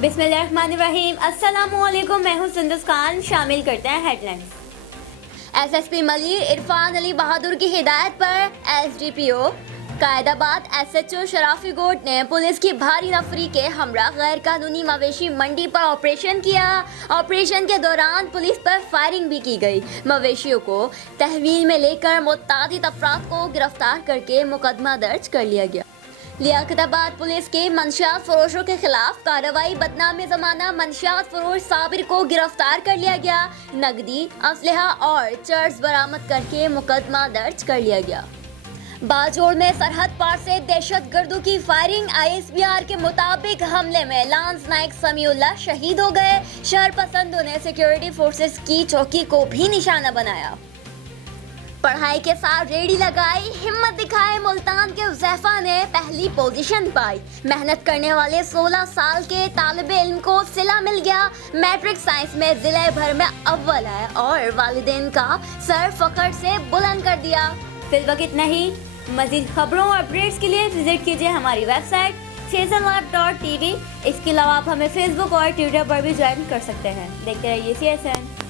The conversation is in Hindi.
बिस्मिल्लाहिर्रहमानिर्रहीम। अस्सलामुअलैकुम, मैं हूं सुंदस खान। शामिल करते हैं हेडलाइंस। एसएसपी मलिर इरफान अली बहादुर की हिदायत पर एसडीपीओ कायदाबाद एसएचओ शराफी गोट ने पुलिस की भारी नफरी के हमरा गैर कानूनी मवेशी मंडी पर ऑपरेशन किया। ऑपरेशन के दौरान पुलिस पर फायरिंग भी की गई। मवेशियों को तहवील में लेकर मुतअद्दिद अफराद को गिरफ्तार करके मुकदमा दर्ज कर लिया गया। लियाकताबाद पुलिस के मंशियात फरोशों के खिलाफ कार्रवाई। बदनामी जमाना मंशियात फरोश साबिर को गिरफ्तार कर लिया गया। नकदी, असलहा और चर्च बरामद करके मुकदमा दर्ज कर लिया गया। बाजोड़ में सरहद पार से दहशतगर्दों की फायरिंग। आईएसबीआर के मुताबिक हमले में लांस नाइक समीउल्लाह शहीद हो गए। शहर पसंदों ने सिक्योरिटी फोर्सेस की चौकी को भी निशाना बनाया। पढ़ाई के साथ रेडी लगाई, हिम्मत दिखाए मुल्तान के हुज़ैफा ने पहली पोजीशन पाई। मेहनत करने वाले 16 साल के तालिब इल्म को सिला मिल गया। मैट्रिक साइंस में जिले भर में अव्वल है और वालिदैन का सर फख्र से बुलंद कर दिया। फिलहाल इतना ही। मज़ीद खबरों और अपडेट्स के लिए विजिट कीजिए हमारी वेबसाइट csanlive.tv। इसके अलावा आप हमें फेसबुक और ट्विटर पर भी ज्वाइन कर सकते हैं। देखते रहिए CSN।